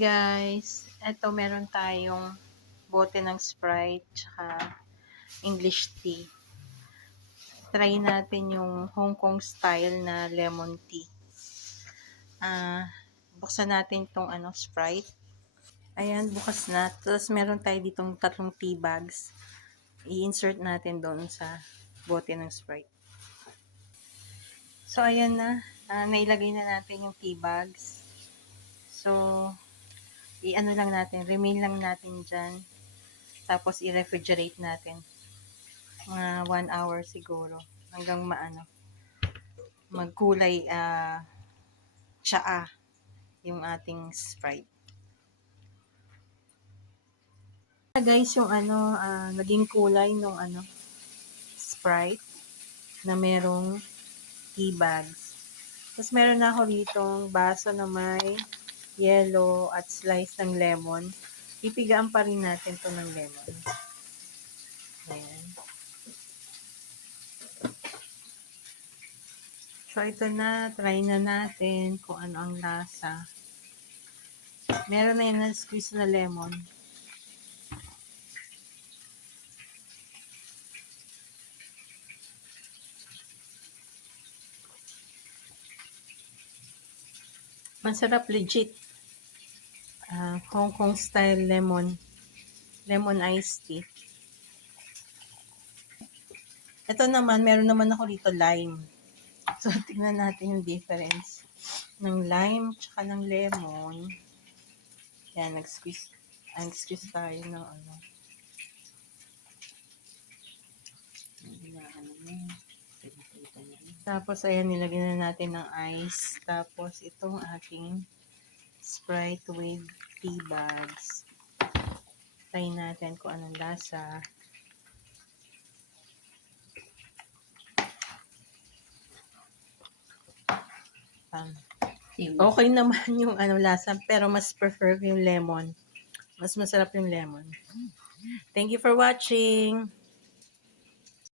Guys, eto meron tayong bote ng Sprite tsaka English tea. Try natin yung Hong Kong style na lemon tea. Buksan natin tong Sprite. Ayan, bukas na. Tapos meron tayo ditong 3 tea bags. I-insert natin doon sa bote ng Sprite. So ayan na, nailagay na natin yung tea bags. So i-ano lang natin, remain lang natin dyan. Tapos i-refrigerate natin. Mga 1 hour siguro. Hanggang magkulay tsaa yung ating Sprite. Guys, yung naging kulay nung Sprite na merong tea bags. Tapos meron na ako ditong baso na may yellow at slice ng lemon. Pipigaan pa rin natin to ng lemon. Ayan. So, ito na. Try na natin kung ano ang lasa. Meron na yan na squeeze na lemon. Masarap legit. Hong Kong style lemon iced tea. Ito naman, meron naman ako dito lime. So, tingnan natin yung difference ng lime tsaka ng lemon. Yan, nag-squeeze tayo ng Tapos, ayan, nilagyan na natin ng ice. Tapos, itong ating Sprite with tea bags. Try natin kung anong lasa. Okay naman yung lasa, pero mas prefer yung lemon. Mas masarap yung lemon. Thank you for watching.